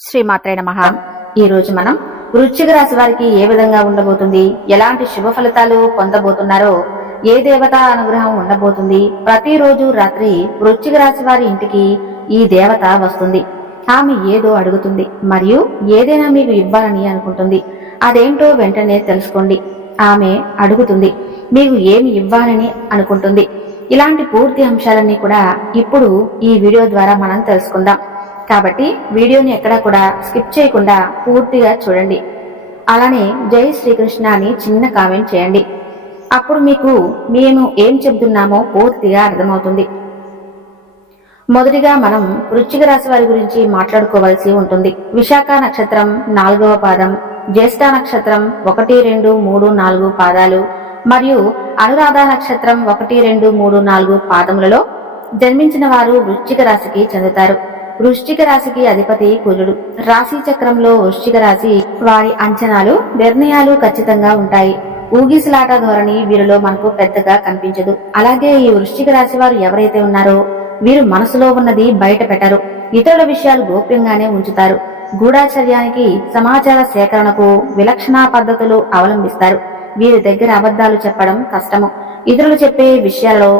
శ్రీమాత్రే నమః. ఈ రోజు మనం వృశ్చిక రాశి వారికి ఏ విధంగా ఉండబోతుంది, ఎలాంటి శుభ ఫలితాలు పొందబోతున్నారో, ఏ దేవత అనుగ్రహం ఉండబోతుంది. ప్రతిరోజు రాత్రి వృశ్చిక రాశి వారి ఇంటికి ఈ దేవత వస్తుంది. ఆమె ఏదో అడుగుతుంది మరియు ఏదైనా మీకు ఇవ్వాలని అనుకుంటుంది. అదేంటో వెంటనే తెలుసుకోండి. ఆమె అడుగుతుంది, మీకు ఏమి ఇవ్వాలని అనుకుంటుంది. ఇలాంటి పూర్తి అంశాలన్నీ కూడా ఇప్పుడు ఈ వీడియో ద్వారా మనం తెలుసుకుందాం. కాబట్టి వీడియోని ఎక్కడా కూడా స్కిప్ చేయకుండా పూర్తిగా చూడండి. అలానే జై శ్రీకృష్ణ అని చిన్న కామెంట్ చేయండి. అప్పుడు మీకు మేము ఏం చెబుతున్నామో పూర్తిగా అర్థమవుతుంది. మొదటిగా మనం వృశ్చిక రాశి వారి గురించి మాట్లాడుకోవాల్సి ఉంటుంది. విశాఖ నక్షత్రం 4వ పాదం, జ్యేష్ఠ నక్షత్రం 1, 2, 3, 4 పాదాలు మరియు అనురాధ నక్షత్రం 1, 2, 3, 4 పాదములలో జన్మించిన వారు వృశ్చిక రాశికి చెందుతారు. వృశ్చిక రాశికి అధిపతి కుజుడు. రాశి చక్రంలో వృశ్చిక రాశి వారి అంచనాలు, నిర్ణయాలు ఖచ్చితంగా ఉంటాయి. ఊగిసలాట ధోరణి వీరిలో మనకు పెద్దగా కనిపించదు. అలాగే ఈ వృశ్చిక రాశి వారు ఎవరైతే ఉన్నారో వీరు మనసులో ఉన్నది బయట పెట్టరు. ఇతరుల విషయాలు గోప్యంగానే ఉంచుతారు. గూఢాచర్యానికి, సమాచార సేకరణకు విలక్షణ పద్ధతులు అవలంబిస్తారు. వీరి దగ్గర అబద్ధాలు చెప్పడం కష్టము. ఇతరులు చెప్పే విషయాల్లో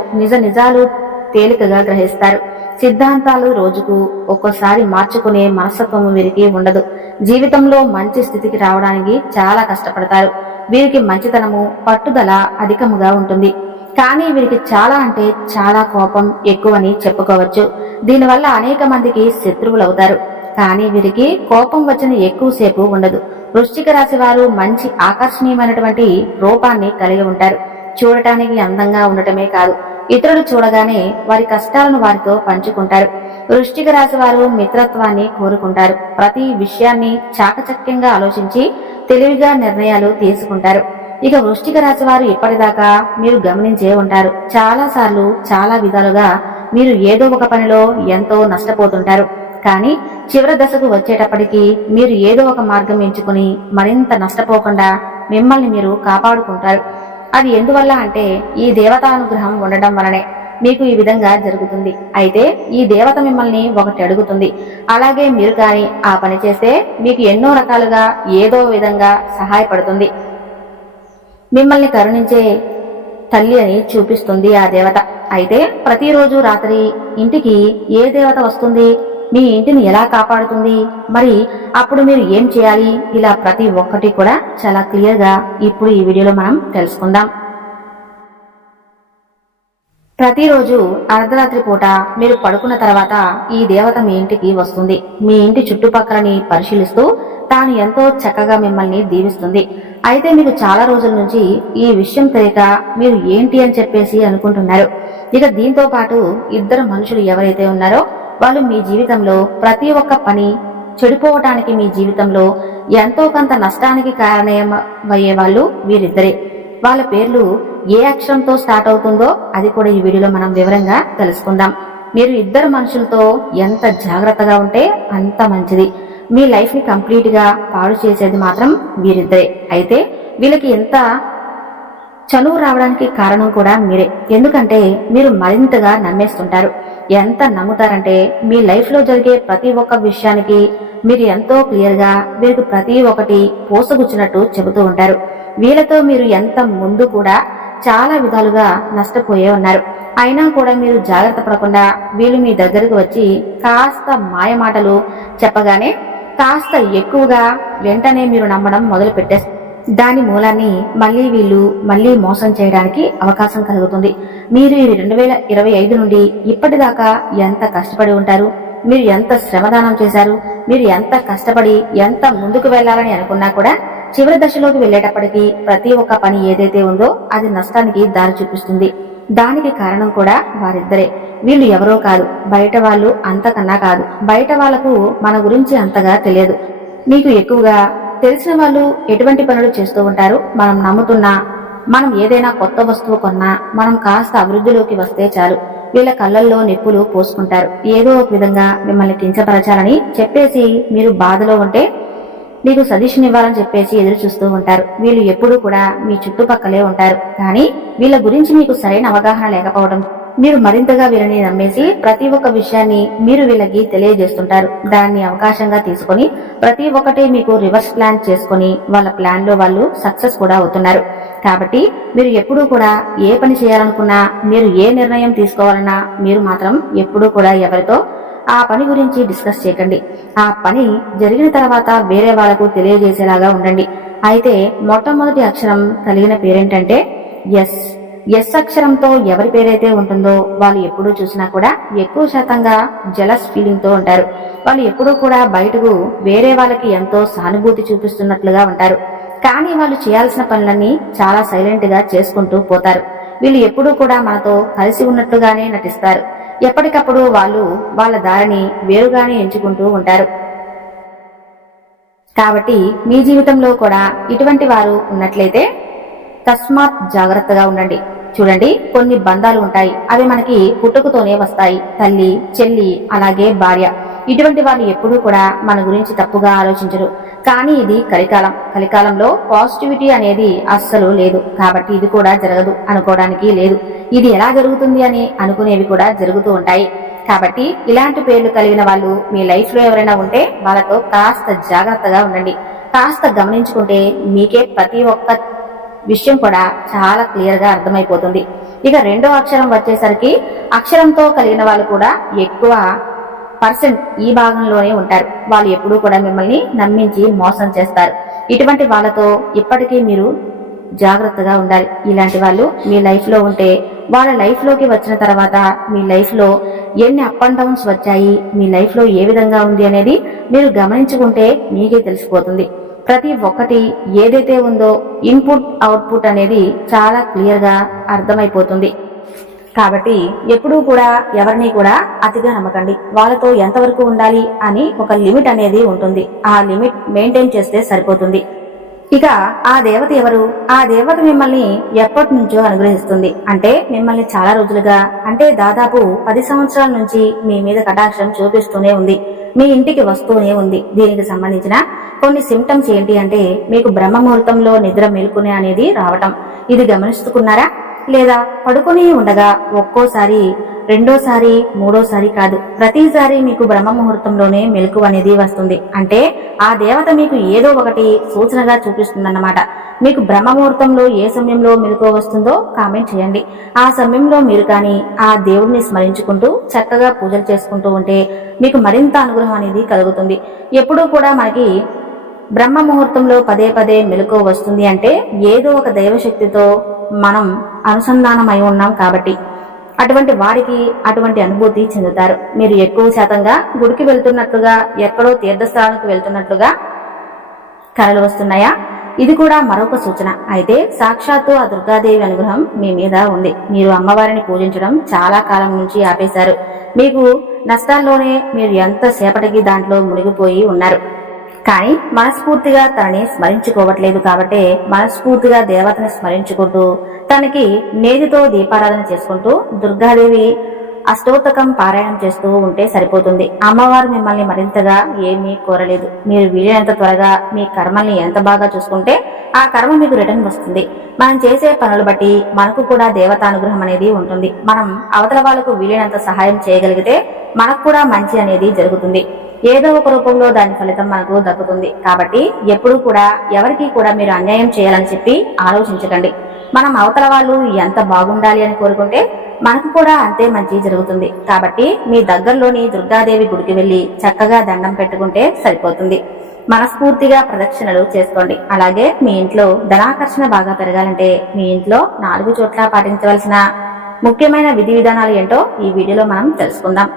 నిజాలు తేలికగా గ్రహిస్తారు. సిద్ధాంతాలు రోజుకు ఒక్కోసారి మార్చుకునే మనస్తత్వము వీరికి ఉండదు. జీవితంలో మంచి స్థితికి రావడానికి చాలా కష్టపడతారు. వీరికి మంచితనము, పట్టుదల అధికముగా ఉంటుంది. కానీ వీరికి చాలా అంటే చాలా కోపం ఎక్కువని చెప్పుకోవచ్చు. దీనివల్ల అనేక మందికి శత్రువులవుతారు. కానీ వీరికి కోపం వచ్చిన ఎక్కువసేపు ఉండదు. వృశ్చిక రాశి వారు మంచి ఆకర్షణీయమైనటువంటి రూపాన్ని కలిగి ఉంటారు. చూడటానికి అందంగా ఉండటమే కాదు, ఇతరులు చూడగానే వారి కష్టాలను వారితో పంచుకుంటారు. వృశ్చిక రాశి వారు మిత్రత్వాన్ని కోరుకుంటారు. ప్రతి విషయాన్ని చాకచక్యంగా ఆలోచించి తెలివిగా నిర్ణయాలు తీసుకుంటారు. ఇక వృశ్చిక రాశి వారు ఇప్పటిదాకా మీరు గమనించే ఉంటారు, చాలా సార్లు చాలా విధాలుగా మీరు ఏదో ఒక పనిలో ఎంతో నష్టపోతుంటారు. కానీ చివరి దశకు వచ్చేటప్పటికి మీరు ఏదో ఒక మార్గం ఎంచుకుని మరింత నష్టపోకుండా మిమ్మల్ని మీరు కాపాడుకుంటారు. అది ఎందువల్ల అంటే ఈ దేవతానుగ్రహం ఉండడం వలనే మీకు ఈ విధంగా జరుగుతుంది. అయితే ఈ దేవత మిమ్మల్ని ఒకటి అడుగుతుంది. అలాగే మీరు కానీ ఆ పని చేస్తే మీకు ఎన్నో రకాలుగా ఏదో విధంగా సహాయపడుతుంది. మిమ్మల్ని కరుణించే తల్లి అని చూపిస్తుంది ఆ దేవత. అయితే ప్రతిరోజు రాత్రి ఇంటికి ఏ దేవత వస్తుంది, మీ ఇంటిని ఎలా కాపాడుతుంది, మరి అప్పుడు మీరు ఏం చేయాలి, ఇలా ప్రతి ఒక్కటి కూడా చాలా క్లియర్ గా ఇప్పుడు ఈ వీడియోలో మనం తెలుసుకుందాం. ప్రతిరోజు అర్ధరాత్రి పూట మీరు పడుకున్న తర్వాత ఈ దేవత మీ ఇంటికి వస్తుంది. మీ ఇంటి చుట్టుపక్కలని పరిశీలిస్తూ తాను ఎంతో చక్కగా మిమ్మల్ని దీవిస్తుంది. అయితే మీకు చాలా రోజుల నుంచి ఈ విషయం తెలియక మీరు ఏంటి అని చెప్పేసి అనుకుంటున్నారు. ఇక దీంతో పాటు ఇద్దరు మనుషులు ఎవరైతే ఉన్నారో వాళ్ళు మీ జీవితంలో ప్రతి ఒక్క పని చెడిపోవటానికి, మీ జీవితంలో ఎంతో కొంత నష్టానికి కారణమయ్యే వాళ్ళు వీరిద్దరే. వాళ్ళ పేర్లు ఏ అక్షరంతో స్టార్ట్ అవుతుందో అది కూడా ఈ వీడియోలో మనం వివరంగా తెలుసుకుందాం. మీరు ఇద్దరు మనుషులతో ఎంత జాగ్రత్తగా ఉంటే అంత మంచిది. మీ లైఫ్ ని కంప్లీట్ గా పాడు చేసేది మాత్రం వీరిద్దరే. అయితే వీళ్ళకి ఎంత చనువు రావడానికి కారణం కూడా మీరే. ఎందుకంటే మీరు మరింతగా నమ్మేస్తుంటారు. ఎంత నమ్ముతారంటే మీ లైఫ్ లో జరిగే ప్రతి ఒక్క విషయానికి మీరు ఎంతో క్లియర్ గా వీరికి ప్రతి ఒక్కటి పోసగుచ్చినట్టు చెబుతూ ఉంటారు. వీళ్ళతో మీరు ఎంత ముందు కూడా చాలా విధాలుగా నష్టపోయే ఉన్నారు. అయినా కూడా మీరు జాగ్రత్త పడకుండా వీళ్ళు మీ దగ్గరకు వచ్చి కాస్త మాయమాటలు చెప్పగానే కాస్త ఎక్కువగా వెంటనే మీరు నమ్మడం మొదలు పెట్టేస్తారు. దాని మూలాన్ని వీళ్ళు మళ్ళీ మోసం చేయడానికి అవకాశం కలుగుతుంది. మీరు ఈ 2025 నుండి ఇప్పటిదాకా ఎంత కష్టపడి ఉంటారు, మీరు ఎంత శ్రమదానం చేశారు, మీరు ఎంత కష్టపడి ఎంత ముందుకు వెళ్లాలని అనుకున్నా కూడా చివరి దశలోకి వెళ్లేటప్పటికీ ప్రతి ఒక్క పని ఏదైతే ఉందో అది నష్టానికి దారి చూపిస్తుంది. దానికి కారణం కూడా వారిద్దరే. వీళ్ళు ఎవరో కాదు, బయట వాళ్ళు అంతకన్నా కాదు. బయట వాళ్లకు మన గురించి అంతగా తెలియదు. మీకు ఎక్కువగా తెలిసిన వాళ్ళు ఎటువంటి పనులు చేస్తూ ఉంటారు. మనం నమ్ముతున్నా, మనం ఏదైనా కొత్త వస్తువు కొన్నా, మనం కాస్త అభివృద్ధిలోకి వస్తే చాలు వీళ్ళ కళ్ళల్లో నిప్పులు పోసుకుంటారు. ఏదో ఒక విధంగా మిమ్మల్ని కించపరచాలని చెప్పేసి మీరు బాధలో ఉంటే మీకు సజెషన్ ఇవ్వాలని చెప్పేసి ఎదురు చూస్తూ ఉంటారు. వీళ్ళు ఎప్పుడూ కూడా మీ చుట్టుపక్కలే ఉంటారు. కానీ వీళ్ళ గురించి మీకు సరైన అవగాహన లేకపోవడం మీరు మరింతగా వీళ్ళని నమ్మేసి ప్రతి ఒక్క విషయాన్ని మీరు వీళ్ళకి తెలియజేస్తుంటారు. దాన్ని అవకాశంగా తీసుకొని ప్రతి ఒక్కటి మీకు రివర్స్ ప్లాన్ చేసుకుని వాళ్ళ ప్లాన్ లో వాళ్ళు సక్సెస్ కూడా అవుతున్నారు. కాబట్టి మీరు ఎప్పుడూ కూడా ఏ పని చేయాలనుకున్నా, మీరు ఏ నిర్ణయం తీసుకోవాలన్నా మీరు మాత్రం ఎప్పుడూ కూడా ఎవరితో ఆ పని గురించి డిస్కస్ చేయకండి. ఆ పని జరిగిన తర్వాత వేరే వాళ్లకు తెలియజేసేలాగా ఉండండి. అయితే మొట్టమొదటి అక్షరం కలిగిన పేరేంటంటే ఎస్. ఎస్ అక్షరంతో ఎవరి పేరైతే ఉంటుందో వాళ్ళు ఎప్పుడూ చూసినా కూడా ఎక్కువ శాతంగా జలస్ ఫీలింగ్ తో ఉంటారు. వాళ్ళు ఎప్పుడూ కూడా బయటకు వేరే వాళ్ళకి ఎంతో సానుభూతి చూపిస్తున్నట్లుగా ఉంటారు. కానీ వాళ్ళు చేయాల్సిన పనులన్నీ చాలా సైలెంట్ గా చేసుకుంటూ పోతారు. వీళ్ళు ఎప్పుడూ కూడా మనతో కలిసి ఉన్నట్లుగానే నటిస్తారు. ఎప్పటికప్పుడు వాళ్ళు వాళ్ళ దారిని వేరుగానే ఎంచుకుంటూ ఉంటారు. కాబట్టి మీ జీవితంలో కూడా ఇటువంటి వారు ఉన్నట్లయితే తస్మాత్ జాగ్రత్తగా ఉండండి. చూడండి, కొన్ని బంధాలు ఉంటాయి, అవి మనకి పుట్టుకతోనే వస్తాయి. తల్లి, చెల్లి, అలాగే భార్య. ఇటువంటి వాళ్ళు ఎప్పుడూ కూడా మన గురించి తప్పుగా ఆలోచించరు. కానీ ఇది కలికాలం. కలికాలంలో పాజిటివిటీ అనేది అస్సలు లేదు. కాబట్టి ఇది కూడా జరగదు అనుకోవడానికి లేదు. ఇది ఎలా జరుగుతుంది అని అనుకునేవి కూడా జరుగుతూ ఉంటాయి. కాబట్టి ఇలాంటి పేర్లు కలిగిన వాళ్ళు మీ లైఫ్ లో ఎవరైనా ఉంటే వాళ్ళతో కాస్త జాగ్రత్తగా ఉండండి. కాస్త గమనించుకుంటే మీకే ప్రతి ఒక్క విషయం కూడా చాలా క్లియర్ గా అర్థమైపోతుంది. ఇక రెండో అక్షరం వచ్చేసరికి అక్షరంతో కలిగిన వాళ్ళు కూడా ఎక్కువ పర్సెంట్ ఈ భాగంలోనే ఉంటారు. వాళ్ళు ఎప్పుడూ కూడా మిమ్మల్ని నమ్మించి మోసం చేస్తారు. ఇటువంటి వాళ్ళతో ఇప్పటికీ మీరు జాగ్రత్తగా ఉండాలి. ఇలాంటి వాళ్ళు మీ లైఫ్ లో ఉంటే వాళ్ళ లైఫ్ లోకి వచ్చిన తర్వాత మీ లైఫ్ లో ఎన్ని అప్ అండ్ డౌన్స్ వచ్చాయి, మీ లైఫ్ లో ఏ విధంగా ఉంది అనేది మీరు గమనించుకుంటే మీకే తెలిసిపోతుంది. ప్రతి ఒక్కటి ఏదైతే ఉందో ఇన్పుట్ అవుట్పుట్ అనేది చాలా క్లియర్ గా అర్థమైపోతుంది. కాబట్టి ఎప్పుడూ కూడా ఎవరిని కూడా అతిగా నమ్మకండి. వాళ్ళతో ఎంతవరకు ఉండాలి అని ఒక లిమిట్ అనేది ఉంటుంది. ఆ లిమిట్ మెయింటైన్ చేస్తే సరిపోతుంది. ఇక ఆ దేవత ఎవరు? ఆ దేవత మిమ్మల్ని ఎప్పటి నుంచో అనుగ్రహిస్తుంది. అంటే మిమ్మల్ని చాలా రోజులుగా, అంటే దాదాపు 10 సంవత్సరాల నుంచి మీ మీద కటాక్షం చూపిస్తూనే ఉంది. మీ ఇంటికి వస్తూనే ఉంది. దీనికి సంబంధించిన కొన్ని సిమ్టమ్స్ ఏంటి అంటే మీకు బ్రహ్మ ముహూర్తంలో నిద్ర మేల్కొనే అనేది రావటం. ఇది గమనిస్తున్నారా? లేదా పడుకుని ఉండగా ఒక్కోసారి, రెండోసారి, మూడోసారి కాదు, ప్రతిసారి మీకు బ్రహ్మ ముహూర్తంలోనే మెలకు అనేది వస్తుంది. అంటే ఆ దేవత మీకు ఏదో ఒకటి సూచనగా చూపిస్తుందన్నమాట. మీకు బ్రహ్మ ముహూర్తంలో ఏ సమయంలో మెలకు వస్తుందో కామెంట్ చేయండి. ఆ సమయంలో మీరు కానీ ఆ దేవుడిని స్మరించుకుంటూ చక్కగా పూజలు చేసుకుంటూ ఉంటే మీకు మరింత అనుగ్రహం అనేది కలుగుతుంది. ఎప్పుడూ కూడా మనకి బ్రహ్మ ముహూర్తంలో పదే పదే మెలకు వస్తుంది అంటే ఏదో ఒక దైవశక్తితో మనం అనుసంధానమై ఉన్నాం కాబట్టి అటువంటి వారికి అటువంటి అనుభూతి చెందుతారు. మీరు ఎక్కువ శాతంగా గుడికి వెళ్తున్నట్లుగా, ఎక్కడో తీర్థస్థానానికి వెళ్తున్నట్లుగా కలలు వస్తున్నాయా? ఇది కూడా మరొక సూచన. అయితే సాక్షాత్తు ఆ దుర్గాదేవి అనుగ్రహం మీ మీద ఉంది. మీరు అమ్మవారిని పూజించడం చాలా కాలం నుంచి ఆపేశారు. మీకు నష్టాల్లోనే మీరు ఎంతసేపటికి దాంట్లో మునిగిపోయి ఉన్నారు. కానీ మనస్ఫూర్తిగా తనని స్మరించుకోవట్లేదు. కాబట్టి మనస్ఫూర్తిగా దేవతని స్మరించుకుంటూ తనకి నేతితో దీపారాధన చేసుకుంటూ దుర్గాదేవి అష్టోత్తకం పారాయణం చేస్తూ ఉంటే సరిపోతుంది. అమ్మవారు మిమ్మల్ని మరింతగా ఏమీ కోరలేదు. మీరు వీలైనంత త్వరగా మీ కర్మల్ని ఎంత బాగా చూసుకుంటే ఆ కర్మ మీకు రిటర్న్ వస్తుంది. మనం చేసే పనులు బట్టి మనకు కూడా దేవతానుగ్రహం అనేది ఉంటుంది. మనం అవతల వాళ్ళకు వీలైనంత సహాయం చేయగలిగితే మనకు కూడా మంచి అనేది జరుగుతుంది. ఏదో ఒక రూపంలో దాని ఫలితం మనకు దక్కుతుంది. కాబట్టి ఎప్పుడూ కూడా ఎవరికి కూడా మీరు అన్యాయం చేయాలని చెప్పి ఆలోచించకండి. మనం అవతల వాళ్ళు ఎంత బాగుండాలి అని కోరుకుంటే మనకు కూడా అంతే మంచి జరుగుతుంది. కాబట్టి మీ దగ్గరలోని దుర్గాదేవి గుడికి వెళ్లి చక్కగా దండం పెట్టుకుంటే సరిపోతుంది. మనస్ఫూర్తిగా ప్రదక్షిణలు చేసుకోండి. అలాగే మీ ఇంట్లో ధనాకర్షణ బాగా పెరగాలంటే మీ ఇంట్లో 4 చోట్ల పాటించవలసిన ముఖ్యమైన విధి విధానాలు ఏంటో ఈ వీడియోలో మనం తెలుసుకుందాం.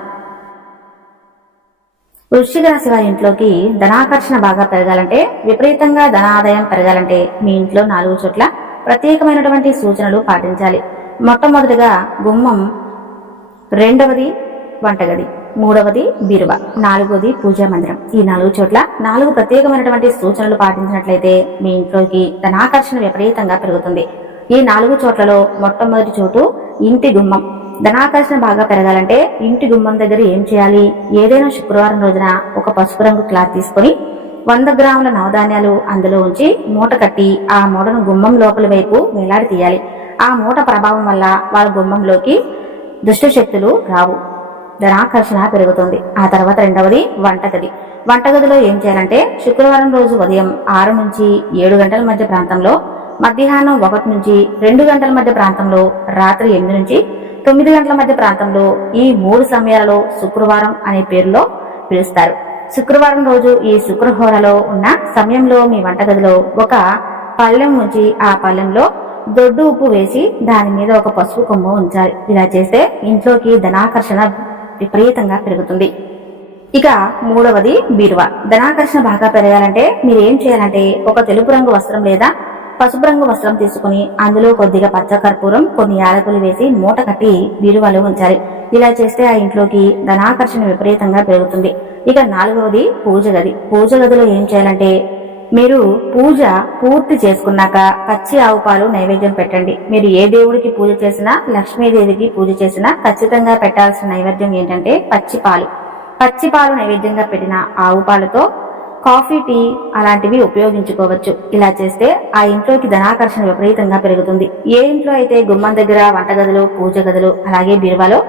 వృశ్చిక రాశి వారి ఇంట్లోకి ధనాకర్షణ బాగా పెరగాలంటే, విపరీతంగా ధన ఆదాయం పెరగాలంటే మీ ఇంట్లో 4 చోట్ల ప్రత్యేకమైనటువంటి సూచనలు పాటించాలి. మొట్టమొదటిగా గుమ్మం, రెండవది వంటగది, మూడవది బీరువా, 4వది పూజా మందిరం. ఈ 4 చోట్ల 4 ప్రత్యేకమైనటువంటి సూచనలు పాటించినట్లయితే మీ ఇంట్లోకి ధనాకర్షణ విపరీతంగా పెరుగుతుంది. ఈ 4 చోట్లలో మొట్టమొదటి చోటు ఇంటి గుమ్మం. ధనాకర్షణ బాగా పెరగాలంటే ఇంటి గుమ్మం దగ్గర ఏం చేయాలి? ఏదైనా శుక్రవారం రోజున ఒక పసుపు రంగు క్లాత్ తీసుకుని 100 గ్రాముల నవధాన్యాలు అందులో ఉంచి మూట కట్టి ఆ మూటను గుమ్మం లోపలి వైపు వేలాడి తీయాలి. ఆ మూట ప్రభావం వల్ల వాళ్ళ గుమ్మంలోకి దుష్ట శక్తులు రావు, ధనాకర్షణ పెరుగుతుంది. ఆ తర్వాత రెండవది వంటగది. వంటగదిలో ఏం చేయాలంటే శుక్రవారం రోజు ఉదయం 6 నుంచి 7 గంటల మధ్య ప్రాంతంలో, మధ్యాహ్నం 1 నుంచి 2 గంటల మధ్య ప్రాంతంలో, రాత్రి 8 నుంచి 9 గంటల మధ్య ప్రాంతంలో, ఈ 3 సమయాలలో శుక్రవారం అనే పేరులో పిలుస్తారు. శుక్రవారం రోజు ఈ శుక్రహోరలో ఉన్న సమయంలో మీ వంటగదిలో ఒక పళ్ళెం ఉంచి ఆ పళ్ళెంలో దొడ్డు ఉప్పు వేసి దాని మీద ఒక పసుపు కొమ్ము ఉంచాలి. ఇలా చేస్తే ఇంట్లోకి ధనాకర్షణ విపరీతంగా పెరుగుతుంది. ఇక మూడవది బీరువా. ధనాకర్షణ బాగా పెరగాలంటే మీరు ఏం చేయాలంటే ఒక తెలుపు రంగు వస్త్రం లేదా పసుపు రంగు వస్త్రం తీసుకుని అందులో కొద్దిగా పచ్చ కర్పూరం, కొన్ని యాలకులు వేసి మూట కట్టి బీరువాలో ఉంచాలి. ఇలా చేస్తే ఆ ఇంట్లోకి ధనాకర్షణ విపరీతంగా పెరుగుతుంది. ఇక నాలుగవది పూజ గది. పూజ గదిలో ఏం చేయాలంటే మీరు పూజ పూర్తి చేసుకున్నాక పచ్చి ఆవు పాలు నైవేద్యం పెట్టండి. మీరు ఏ దేవుడికి పూజ చేసినా, లక్ష్మీదేవికి పూజ చేసినా ఖచ్చితంగా పెట్టాల్సిన నైవేద్యం ఏంటంటే పచ్చి పాలు. పచ్చి పాలు నైవేద్యంగా పెట్టిన ఆవు పాలతో కాఫీ, టీ అలాంటివి ఉపయోగించుకోవచ్చు. ఇలా చేస్తే ఆ ఇంట్లోకి ధనాకర్షణ విపరీతంగా పెరుగుతుంది. ఏ ఇంట్లో అయితే గుమ్మం దగ్గర, వంటగదులు, పూజ గదులు అలాగే బీరువాలో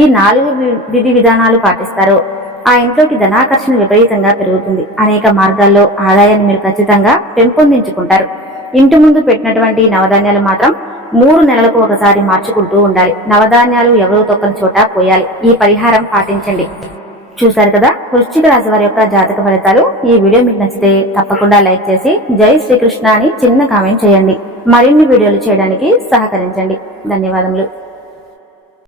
ఈ 4 విధి విధానాలు పాటిస్తారో ఆ ఇంట్లోకి ధనాకర్షణ విపరీతంగా పెరుగుతుంది. అనేక మార్గాల్లో ఆదాయాన్ని మీరు ఖచ్చితంగా పెంపొందించుకుంటారు. ఇంటి ముందు పెట్టినటువంటి నవధాన్యాలు మాత్రం 3 నెలలకు ఒకసారి మార్చుకుంటూ ఉండాలి. నవధాన్యాలు ఎవరో తొక్కని చోట పోయాలి. ఈ పరిహారం పాటించండి. చూశారు కదా వృశ్చిక రాశి వారి యొక్క జాతక ఫలితాలు. ఈ వీడియో మీకు నచ్చితే తప్పకుండా లైక్ చేసి జై శ్రీకృష్ణ అని చిన్న కామెంట్ చేయండి. మరిన్ని వీడియోలు చేయడానికి సహకరించండి. ధన్యవాదములు.